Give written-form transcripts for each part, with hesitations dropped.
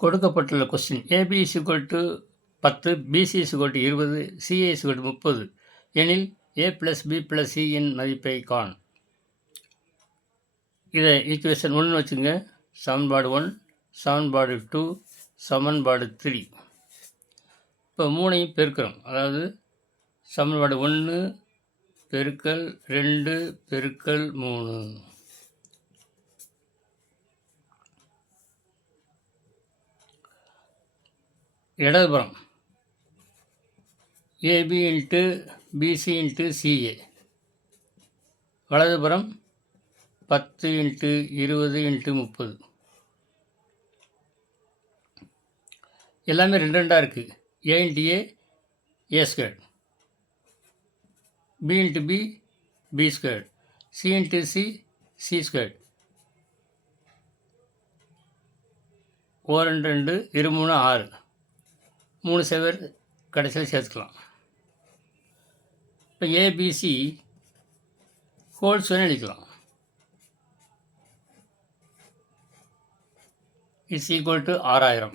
கொடுக்கப்பட்டுள்ள question AB is equal to 10, BC is equal to 20, CA is equal to 30 எனில் A plus B plus C இன் மதிப்பை காண். இதை ஈக்குவேஷன் 1 வச்சுங்க. சமன்பாடு 1, சமன்பாடு 2, சமன்பாடு 3. இப்போ மூணையும் பெருக்கிறோம். அதாவது சமன்பாடு 1 பெருக்கல் 2 பெருக்கல் 3. இடதுபுறம் AB into BC into CA, வலதுபுறம் 10 இன்ட்டு 20 இன்ட்டு 30. எல்லாமே 2 2 இருக்குது. A into A square, B into B square, C into C square. 2 2 2 3 6, 3 செவர் கடைசியில் சேர்த்துக்கலாம். இப்போ ஏபிசி ஹோல்ஸ் எழுதிக்கலாம். Is equal to 6000.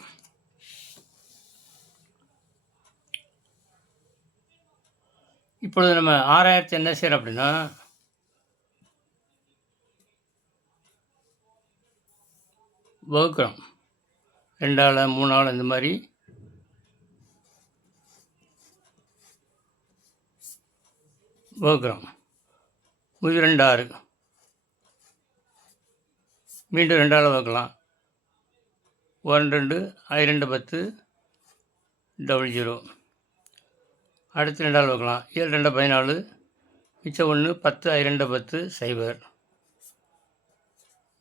இப்பொழுது நம்ம 6000 என்ன செய்கிறோம் அப்படின்னா, வகுக்கிறோம். 2ஆல் 3ஆல் இந்த மாதிரி வகுக்கிறோம். 2 6, மீண்டும் 2ஆல் வகுக்கலாம். 1 2 I 2 10 00. அடுத்து 2ஆல் வகுக்கலாம். 7 2 14, மிச்சம் 1 10 I 2 10 0.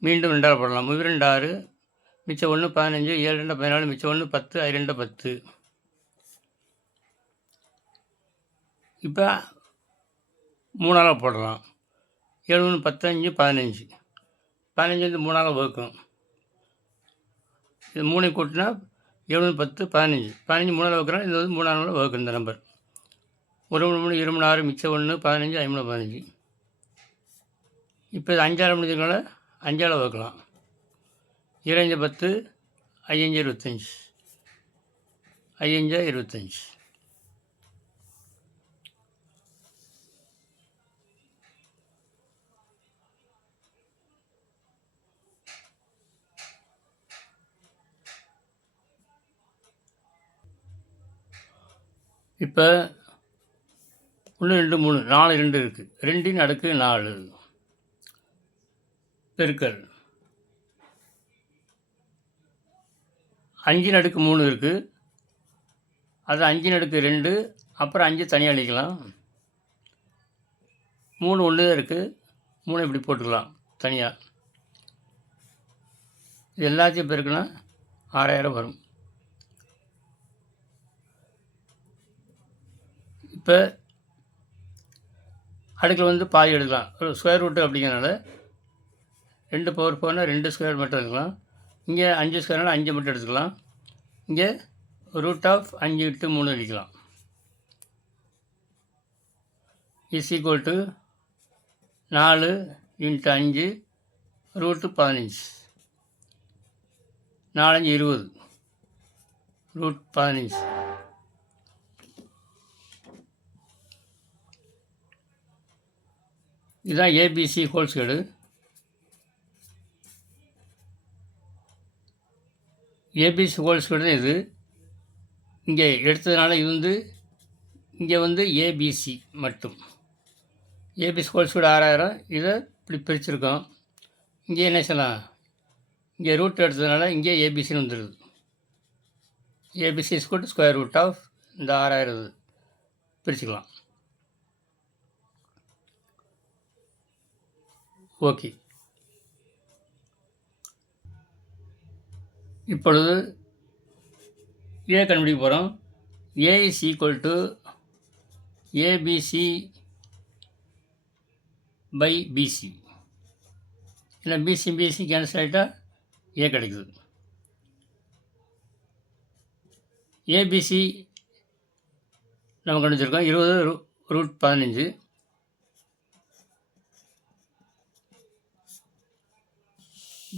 மீண்டும் 2ஆல் போடலாம். 2 6, மிச்சம் 1 15, 7 2 14, மிச்சம் 1 10 I 2 10. இப்போ 3ஆல் போடலாம். 7 1 15 15, 15 வந்து 3ஆல் வகுக்கும். இது 3 கூட்டினா 7 10 15, 15 3ஆல் வகுக்கிறோம். இது வந்து 3ஆல் வகுக்கும் இந்த நம்பர். 1 3 2 6, மிச்சம் 1 15 5 15. இப்போ இது 5ஆல் முடிஞ்சதுனால 5ஆல் வகுக்கலாம். 2 10, 5 25, 5 25. இப்போ 1 2 3 4 2 இருக்குது. 2 அடுக்கு 4 பெருக்கல் 5 அடுக்கு 3 இருக்குது. அது 5 அடுக்கு 2, அப்புறம் 5 தனியாக அழிக்கலாம். 3 1 தான் இருக்குது. 3 இப்படி போட்டுக்கலாம் தனியாக. இது எல்லாத்தையும் பெருக்குனா 6000 வரும். இப்போ அடுக்கில் வந்து பாதி எடுக்கலாம். ஒரு ஸ்கொயர் ரூட்டு அப்படிங்கிறனால 2 பவர் 4னா 2 ஸ்கொயர் மட்டும் எடுக்கலாம். இங்கே 5 ஸ்கொயர்னால் 5 மட்டும் எடுத்துக்கலாம். இங்கே ரூட் ஆஃப் 5 இன்ட்டு 3 அடிக்கலாம். Is equal to 4 into 5 root 15, 4 5 20, root 15. இதுதான் ABC whole squared. ABC whole square தான் இது. இங்கே எடுத்ததுனால இது வந்து இங்கே வந்து ஏபிசி மட்டும். ABC whole square 6000. இதை இப்படி பிரிச்சுருக்கோம். இங்கே என்ன செய்யலாம், இங்கே ரூட் எடுத்ததுனால இங்கே ஏபிசின்னு வந்துடுது. ABC is equal to square root of இந்த 6000 பிரிச்சுக்கலாம். ஓகே. இப்பொழுது ஏ கண்டுபிடிக்க போகிறோம். A is equal to ABC by BC. ஏன்னா பிசி கேன்சல் ஆகிட்டா ஏ கிடைக்குது. ஏபிசி நம்ம கண்டுபிடிச்சிருக்கோம். 20 ரூட் 15.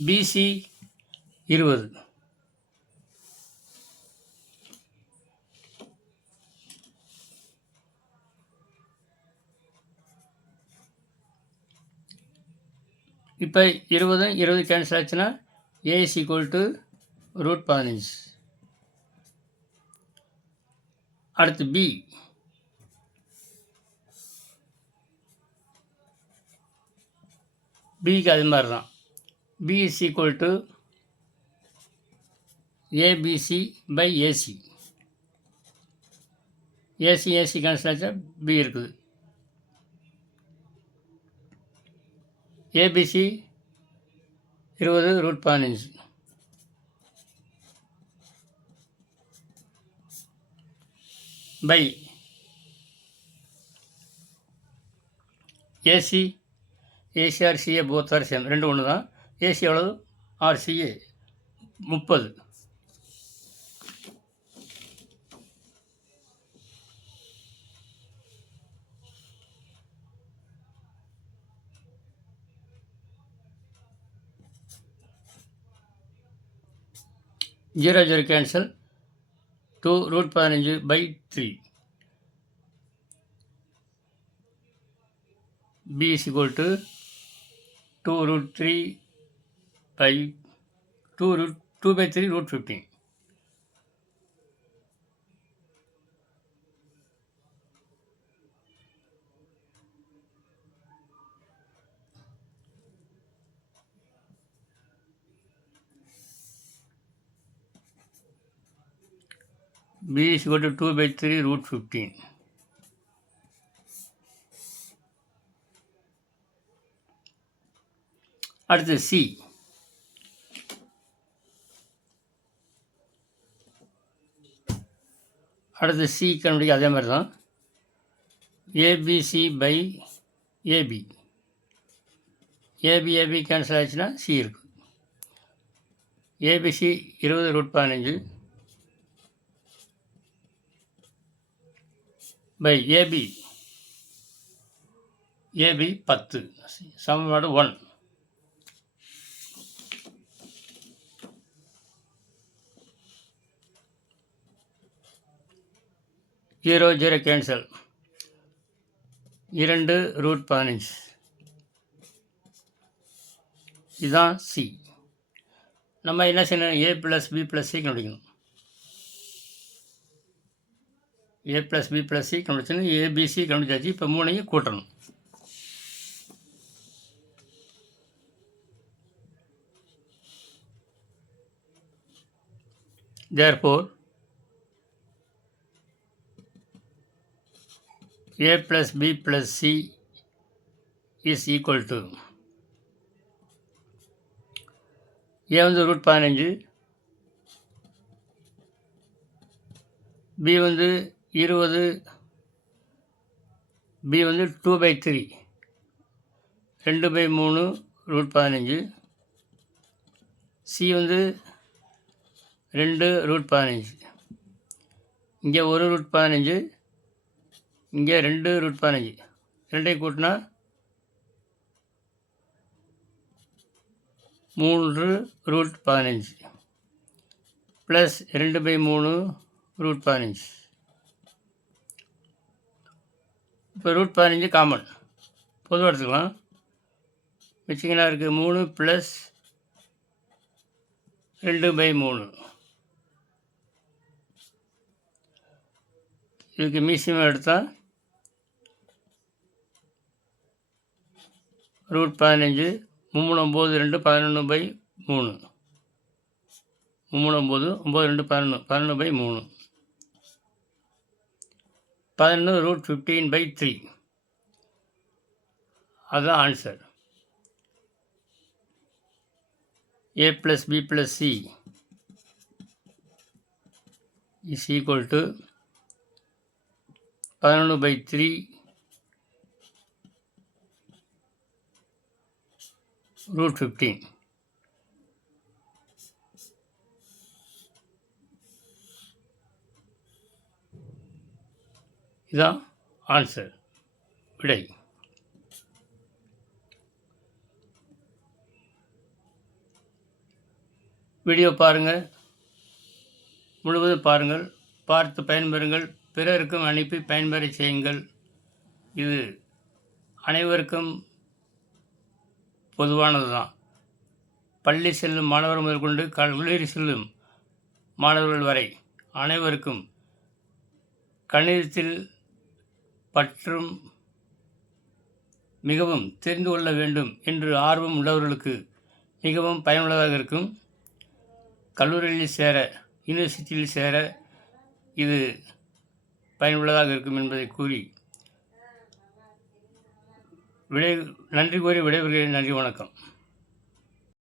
பிசி 20. இப்போ 20 கேன்சல் ஆச்சுன்னா A is equal to √15. அடுத்து B. Bக்கு அது மாதிரி தான். B is equal to ABC by AC. AC cancel ஆச்சா B இருக்குது. ABC 20 √15 by AC or CA both are same, ரெண்டு ஒன்று தான். AC எவ்வளவு? RCA 30. Zero cancel. 2 √15 by 3. B is equal to 2 by 3 √15. B is equal to 2 by 3 √15. அடுத்து C. அடுத்து C கண்டுபிடிக்க அதே மாதிரி தான். ABC by AB. AB cancel ஆச்சுன்னா C இருக்குது. ABC 20 √15 by AB 10. சமன்பாடு 1. Zero cancel. 2 √15. இதுதான் C. நம்ம என்ன செய்யணும்? A + B + C கண்டுபிடிக்கணும். A + B + C கண்டுபிடிச்சோன்னா ABC கண்டுபிடிச்சாச்சு. இப்போ மூணையும் கூட்டணும். Therefore, A + B + C is equal to A வந்து √15, B வந்து 20, B வந்து 2 by 3 2 by 3 √15, C வந்து 2 √15. இங்கே 1 √15, இங்கே 2 √15. ரெண்டையும் கூட்டினா 3 √15 ப்ளஸ் 2 by 3 √15. இப்போ √15 காமன் பொதுவாக எடுத்துக்கலாம். மிச்சிங்கன்னா இருக்குது 3 ப்ளஸ் 2 by 3. இதுக்கு மீசியமாக எடுத்தால் √15 3 9 2 11 by 3. 3 9 9 2 11 11 by 3. 11 √15 by 3. அதுதான் answer. A + B + C is equal to 11 by 3 √15. இதுதான் ஆன்சர், விடை. வீடியோ பாருங்கள், முழுவதும் பாருங்கள், பார்த்து பயன்பெறுங்கள், பிறருக்கும் அனுப்பி பயன்பெற செய்யுங்கள். இது அனைவருக்கும் பொதுவானது தான். பள்ளி செல்லும் மாணவர் முதற்கொண்டு கல்லூரி செல்லும் மாணவர்கள் வரை அனைவருக்கும் கணிதத்தில் பற்றும் மிகவும் தெரிந்து கொள்ள வேண்டும் என்று ஆர்வம் உள்ளவர்களுக்கு மிகவும் பயனுள்ளதாக இருக்கும். கல்லூரியில் சேர, யூனிவர்சிட்டியில் சேர இது பயனுள்ளதாக இருக்கும் என்பதை கூறி நன்றி கூறி விடைபெறுகிறேன். நன்றி, வணக்கம்.